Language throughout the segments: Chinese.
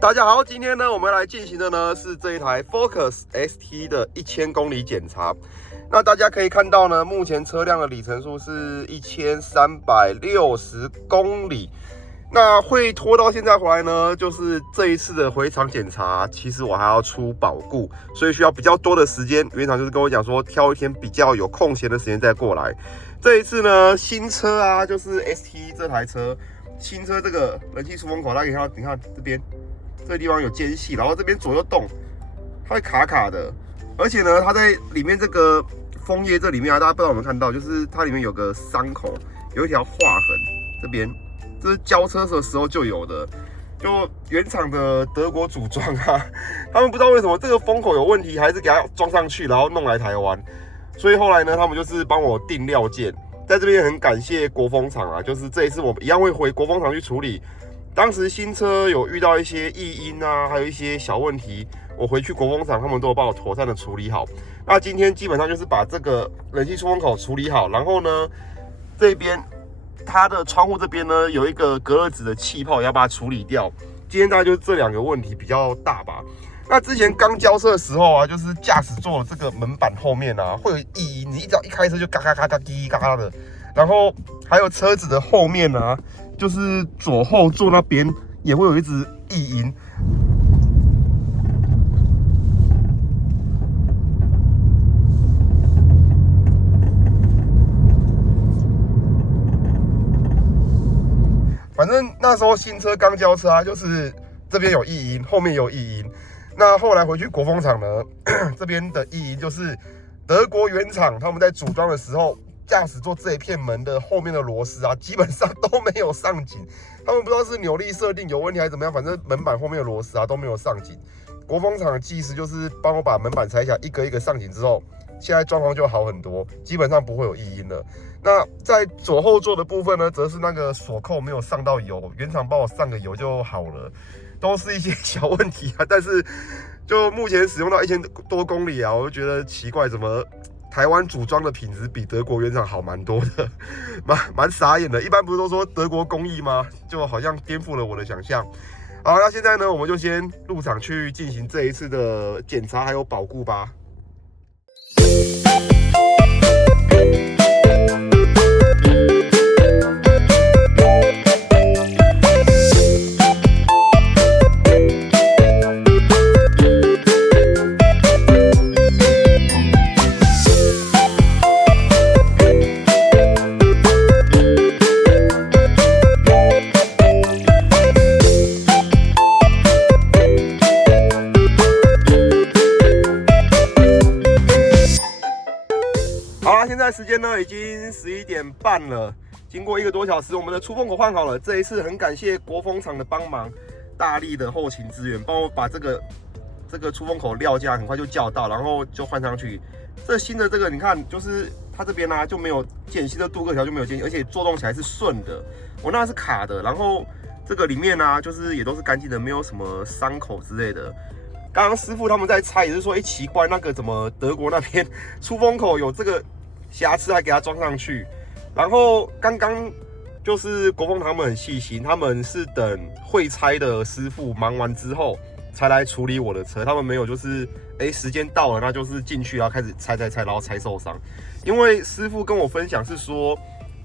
大家好，今天呢，我们来进行的呢是这一台 Focus ST 的1000公里检查。那大家可以看到呢，目前车辆的里程数是1360公里。那会拖到现在回来呢，就是这一次的回厂检查，其实我还要出保固，所以需要比较多的时间。原厂就是跟我讲说，挑一天比较有空闲的时间再过来。这一次呢，新车啊，就是 ST 这台车，新车这个冷气出风口，大家可以看到，你看这边这个地方有间隙，然后这边左右动，它会卡卡的，而且呢，它在里面这个枫叶这里面啊，大家不知道有没有看到，就是它里面有个伤口，有一条划痕，这边。这是交车的时候就有的，就原厂的德国组装啊，他们不知道为什么这个风口有问题，还是给它装上去，然后弄来台湾。所以后来呢，他们就是帮我订料件，在这边很感谢国风厂啊，就是这一次我们一样会回国风厂去处理。当时新车有遇到一些异音啊，还有一些小问题，我回去国风厂，他们都有帮我妥善的处理好。那今天基本上就是把这个冷气出风口处理好，然后呢，这边。它的窗户这边呢有一个隔热纸的气泡，要把它处理掉。今天大概就是这两个问题比较大吧。那之前刚交车的时候啊，就是驾驶座这个门板后面啊会有异音，你只要一开车就嘎嘎嘎嘎滴嘎嘎的。然后还有车子的后面啊，就是左后座那边也会有一直异音。反正那时候新车刚交车啊，就是这边有异音，后面有异音。那后来回去国风厂呢，这边的异音就是德国原厂他们在组装的时候，驾驶座这一片门的后面的螺丝啊，基本上都没有上紧。他们不知道是扭力设定有问题还是怎么样，反正门板后面的螺丝啊都没有上紧。国风厂的技师就是帮我把门板拆下，一个一个上紧之后，现在状况就好很多，基本上不会有异音了。那在左后座的部分呢，则是那个锁扣没有上到油，原厂帮我上个油就好了，都是一些小问题啊。但是就目前使用到1000多公里啊，我就觉得奇怪，怎么台湾组装的品质比德国原厂好蛮多的，蛮傻眼的。一般不是都说德国工艺吗？就好像颠覆了我的想象。好，那现在呢，我们就先入场去进行这一次的检查还有保固吧。现在时间呢已经11点半了，经过1个多小时，我们的出风口换好了。这一次很感谢国风厂的帮忙，大力的后勤支援，帮我把这个出风口料架很快就叫到，然后就换上去。这新的这个你看，就是它这边啊就没有间隙的镀铬条就没有间隙，而且作动起来是顺的。我那是卡的，然后这个里面啊就是也都是干净的，没有什么伤口之类的。刚刚师傅他们在猜，也是说，奇怪，那个怎么德国那边出风口有这个瑕疵，还给它装上去。然后刚刚就是国风他们很细心，他们是等会拆的师傅忙完之后才来处理我的车，他们没有就是时间到了，那就是进去然后开始拆，然后拆受伤。因为师傅跟我分享是说，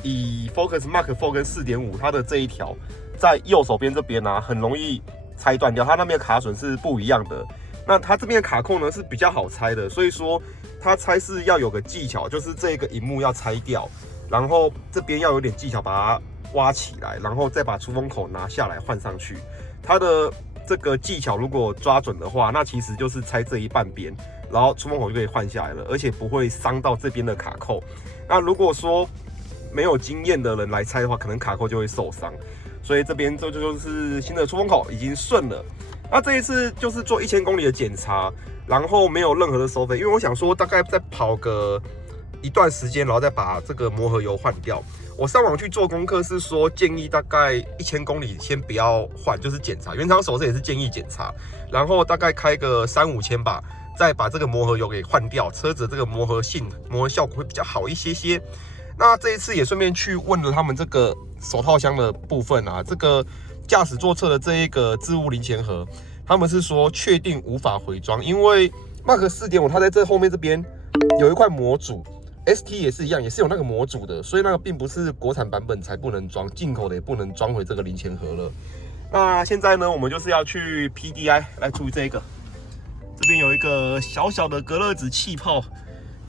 以 Focus Mark IV 跟 4.5 它的这一条在右手边这边啊，很容易拆断掉，它那边的卡榫是不一样的。那它这边的卡扣呢是比较好拆的，所以说它拆是要有个技巧，就是这个萤幕要拆掉，然后这边要有点技巧把它挖起来，然后再把出风口拿下来换上去。它的这个技巧如果抓准的话，那其实就是拆这一半边，然后出风口就可以换下来了，而且不会伤到这边的卡扣。那如果说没有经验的人来拆的话，可能卡扣就会受伤。所以这边就是新的出风口已经顺了。那这一次就是做1000公里的检查，然后没有任何的收费，因为我想说大概再跑个一段时间，然后再把这个磨合油换掉。我上网去做功课是说建议大概1000公里先不要换，就是检查。原厂手册也是建议检查，然后大概开个3-5千吧，再把这个磨合油给换掉，车子的这个磨合效果会比较好一些些。那这一次也顺便去问了他们这个手套箱的部分啊，这个驾驶座侧的这一个置物零钱盒，他们是说确定无法回装，因为 Mark 4.5它在这后面这边有一块模组。ST 也是一样，也是有那个模组的，所以那个并不是国产版本才不能装，进口的也不能装回这个零钱盒了。那现在呢，我们就是要去 PDI 来处理这个。这边有一个小小的隔热纸气泡，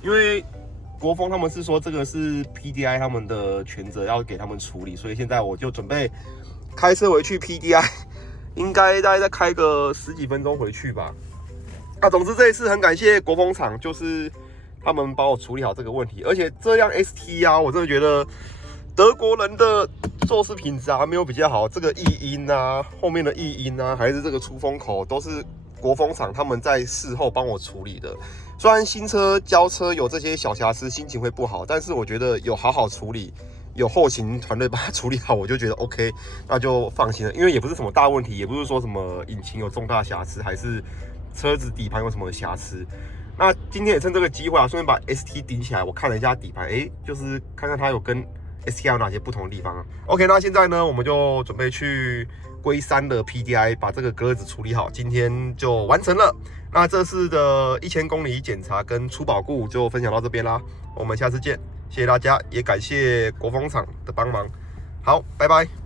因为国风他们是说这个是 PDI 他们的权责，要给他们处理，所以现在我就准备开车回去 PDI， 应该大概再开个10几分钟回去吧。总之这一次很感谢国风厂，就是他们帮我处理好这个问题，而且这辆 ST 啊，我真的觉得德国人的做事品质没有比较好，这个异音啊，后面的异音啊，还是这个出风口，都是国风厂他们在事后帮我处理的。虽然新车交车有这些小瑕疵，心情会不好，但是我觉得有好好处理，有后勤团队把它处理好，我就觉得 OK， 那就放心了。因为也不是什么大问题，也不是说什么引擎有重大瑕疵，还是车子底盘有什么瑕疵。那今天也趁这个机会顺便把 ST 顶起来，我看了一下底盘，就是看看它有跟 ST 有哪些不同的地方。OK， 那现在呢，我们就准备去龟山的 PDI 把这个隔热纸处理好，今天就完成了。那这次的1000公里检查跟出保固就分享到这边啦，我们下次见，谢谢大家，也感谢国风厂的帮忙。好，拜拜。